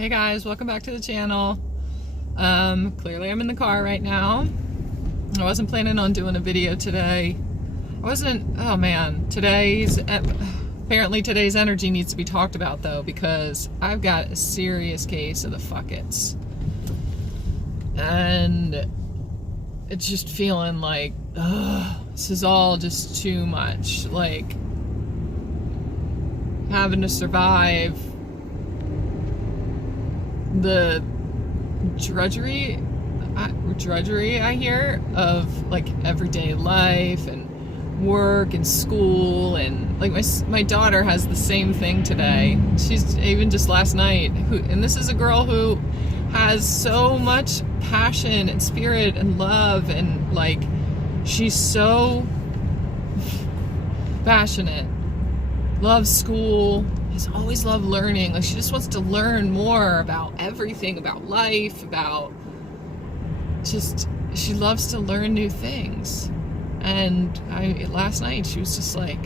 Hey guys, welcome back to the channel. Clearly I'm in the car right now. I wasn't planning on doing a video today. Oh man, apparently today's energy needs to be talked about though, because I've got a serious case of the fuckets. And it's just feeling like, this is all just too much. Like, having to survive the drudgery I hear of like everyday life and work and school, and like my daughter has the same thing today. She's even just last night, and this is a girl who has so much passion and spirit and love, and like she's so passionate, loves school, has always loved learning. Like she just wants to learn more about everything, about life, about just, she loves to learn new things. And last night she was just like,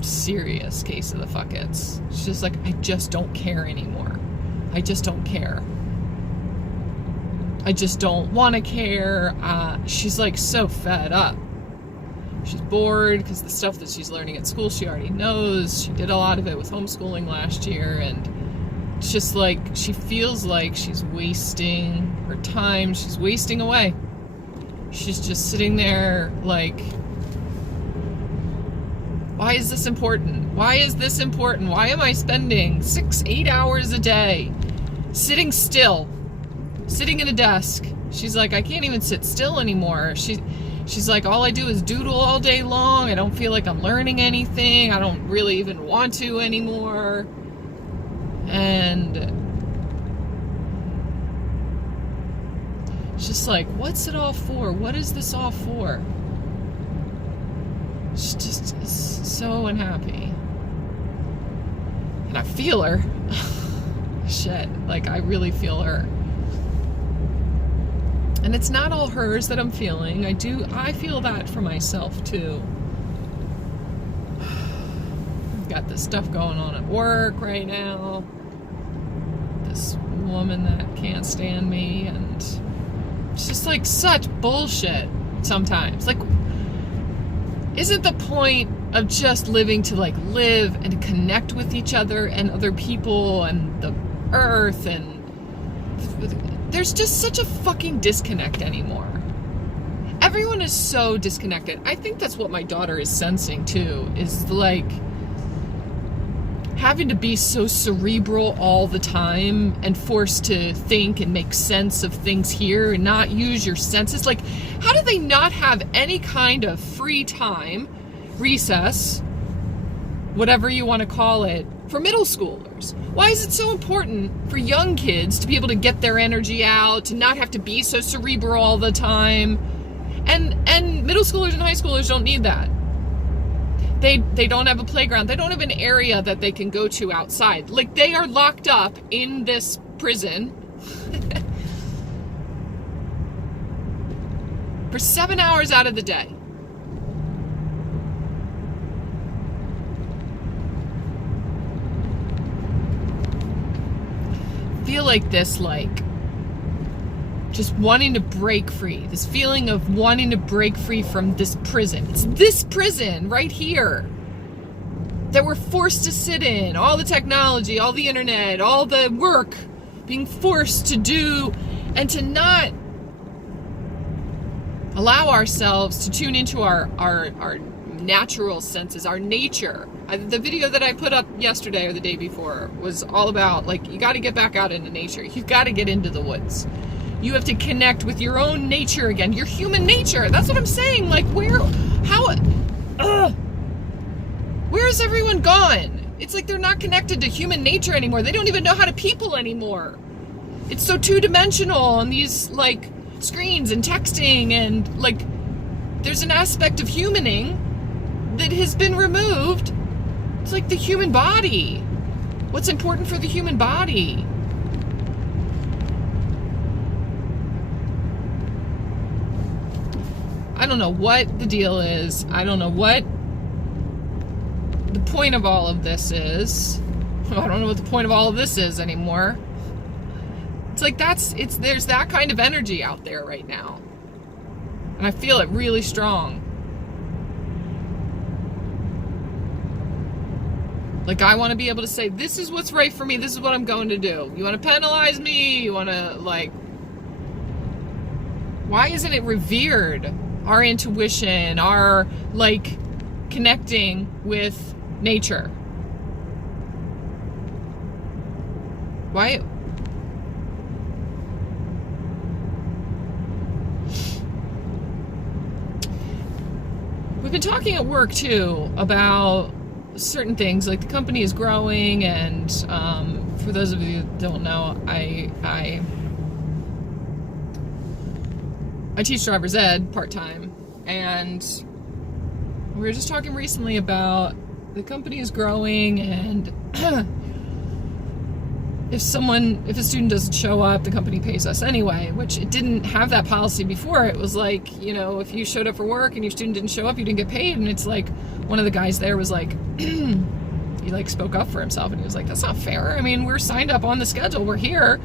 serious case of the fuckets. She's just like, I just don't care anymore. I just don't care. I just don't want to care. She's like so fed up. She's bored because the stuff that she's learning at school she already knows. She did a lot of it with homeschooling last year, and it's just like she feels like she's wasting her time. She's wasting away. She's just sitting there like, why is this important? Why is this important? Why am I spending 6-8 hours a day sitting still, sitting at a desk? She's like, I can't even sit still anymore. She's like, all I do is doodle all day long. I don't feel like I'm learning anything. I don't really even want to anymore. And it's just like, what's it all for? What is this all for? She just is so unhappy. And I feel her. Shit, like I really feel her. And it's not all hers that I'm feeling. I feel that for myself too. I've got this stuff going on at work right now. This woman that can't stand me, and it's just like such bullshit sometimes. Like, isn't the point of just living to like live and to connect with each other and other people and the earth? And there's just such a fucking disconnect anymore. Everyone is so disconnected. I think that's what my daughter is sensing too, is like having to be so cerebral all the time and forced to think and make sense of things here and not use your senses. Like, how do they not have any kind of free time, recess, whatever you want to call it, for middle schoolers? Why is it so important for young kids to be able to get their energy out, to not have to be so cerebral all the time? And middle schoolers and high schoolers don't need that. They don't have a playground. They don't have an area that they can go to outside. Like, they are locked up in this prison for 7 hours out of the day. Feel like this, like just wanting to break free, this feeling of wanting to break free from this prison. It's this prison right here that we're forced to sit in. All the technology, all the internet, all the work being forced to do, and to not allow ourselves to tune into our natural senses, our nature. The video that I put up yesterday or the day before was all about, like, you got to get back out into nature. You've got to get into the woods. You have to connect with your own nature again, your human nature. That's what I'm saying. Like, where's everyone gone? It's like they're not connected to human nature anymore. They don't even know how to people anymore. It's so two-dimensional on these, like, screens and texting, and, like, there's an aspect of humaning that has been removed. It's like the human body. What's important for the human body? I don't know what the deal is. I don't know what the point of all of this is. I don't know what the point of all of this is anymore. It's like there's that kind of energy out there right now. And I feel it really strong. Like, I want to be able to say, this is what's right for me, this is what I'm going to do. You want to penalize me? You want to, like... Why isn't it revered? Our intuition, our, like, connecting with nature. Why? We've been talking at work, too, about certain things, like the company is growing, and for those of you who don't know, I teach driver's ed part-time, and we were just talking recently about the company is growing, and if a student doesn't show up, the company pays us anyway, which it didn't have that policy before. It was like, you know, if you showed up for work and your student didn't show up, you didn't get paid. And it's like, one of the guys there was like, he like spoke up for himself, and he was like, that's not fair. I mean, we're signed up on the schedule. We're here.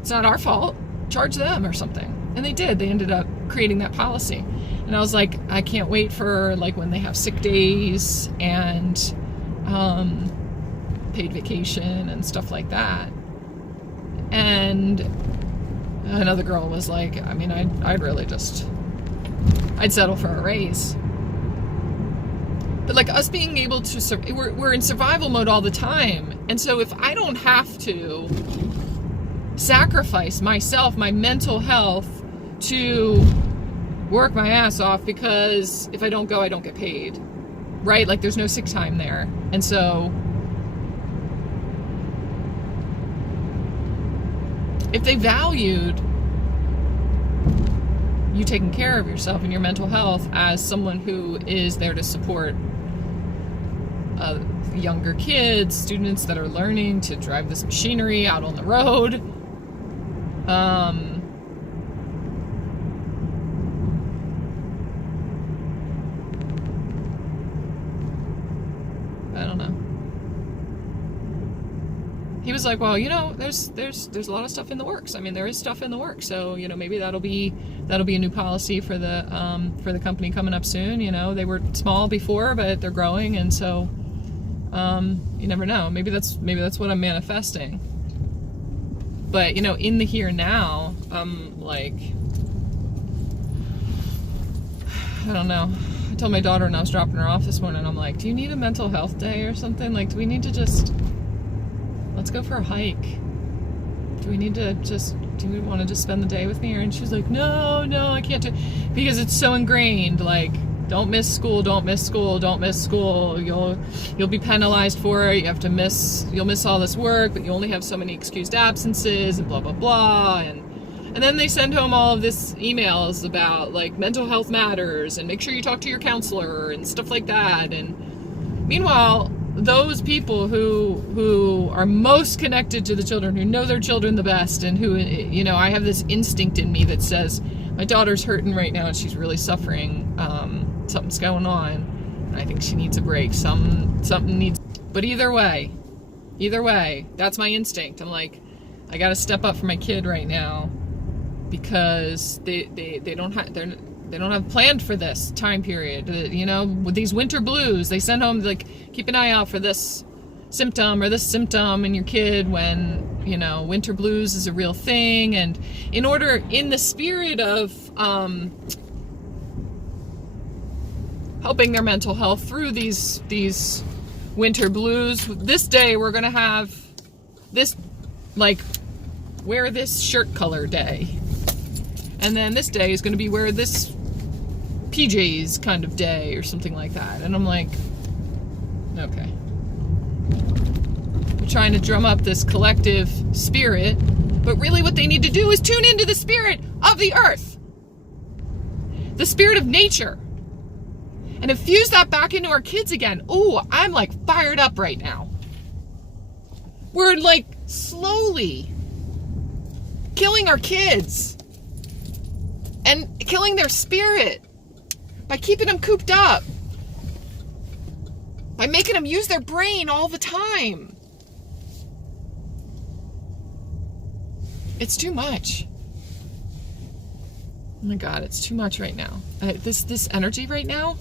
It's not our fault. Charge them or something. And they did. They ended up creating that policy. And I was like, I can't wait for like when they have sick days and paid vacation and stuff like that. And another girl was like, I mean, I'd settle for a raise. But like, us being able to, we're in survival mode all the time. And so if I don't have to sacrifice myself, my mental health, to work my ass off, because if I don't go, I don't get paid, right? Like, there's no sick time there. And so if they valued you taking care of yourself and your mental health as someone who is there to support younger kids, students that are learning to drive this machinery out on the road, I don't know. He was like, well, you know, there's a lot of stuff in the works. I mean, there is stuff in the works. So, you know, maybe that'll be a new policy for the company coming up soon. You know, they were small before, but they're growing, and so you never know. Maybe that's what I'm manifesting. But, you know, in the here and now, like, I don't know. I told my daughter when I was dropping her off this morning, I'm like, do you need a mental health day or something? Like, do we need to just, let's go for a hike? Do we want to just spend the day with me? And she's like, no, I can't do, because it's so ingrained, like, don't miss school, don't miss school, don't miss school. You'll be penalized for it. You'll miss all this work, but you only have so many excused absences, and blah, blah, blah. And then they send home all of this emails about, like, mental health matters, and make sure you talk to your counselor and stuff like that. And meanwhile, those people who are most connected to the children, who know their children the best, and who, you know, I have this instinct in me that says, my daughter's hurting right now and she's really suffering, something's going on, and I think she needs a break, something needs, but either way, that's my instinct. I'm like, I gotta step up for my kid right now, because they don't have planned for this time period. You know, with these winter blues, they send home, like, keep an eye out for this symptom or this symptom in your kid, when, you know, winter blues is a real thing. And in the spirit of helping their mental health through these winter blues, this day we're gonna have this, like, wear this shirt color day. And then this day is going to be wear this PJs kind of day or something like that. And I'm like, okay. We're trying to drum up this collective spirit, but really what they need to do is tune into the spirit of the earth, the spirit of nature, and infuse that back into our kids again. Ooh, I'm like fired up right now. We're like slowly killing our kids and killing their spirit by keeping them cooped up, by making them use their brain all the time. It's too much. Oh my God, it's too much right now. This energy right now.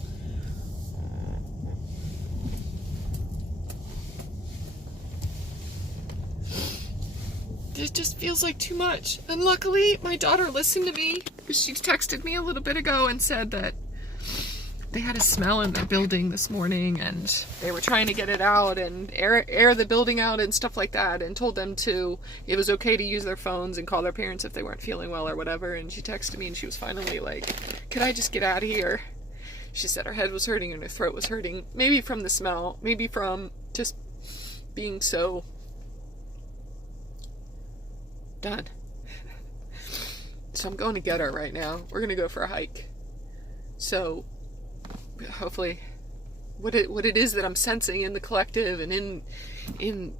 It just feels like too much. And luckily, my daughter listened to me because she texted me a little bit ago and said that they had a smell in their building this morning and they were trying to get it out and air the building out and stuff like that, and told them it was okay to use their phones and call their parents if they weren't feeling well or whatever. And she texted me and she was finally like, could I just get out of here? She said her head was hurting and her throat was hurting, maybe from the smell, maybe from just being so done. So I'm going to get her right now. We're going to go for a hike. So hopefully what it is that I'm sensing in the collective and in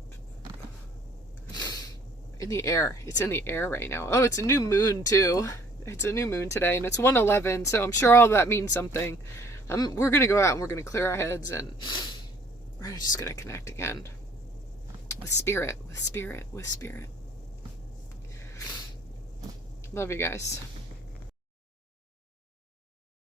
the air. It's in the air right now. Oh, it's a new moon too. It's a new moon today and it's 1:11, so I'm sure all that means something. We're going to go out and we're going to clear our heads and we're just going to connect again with spirit. Love you guys.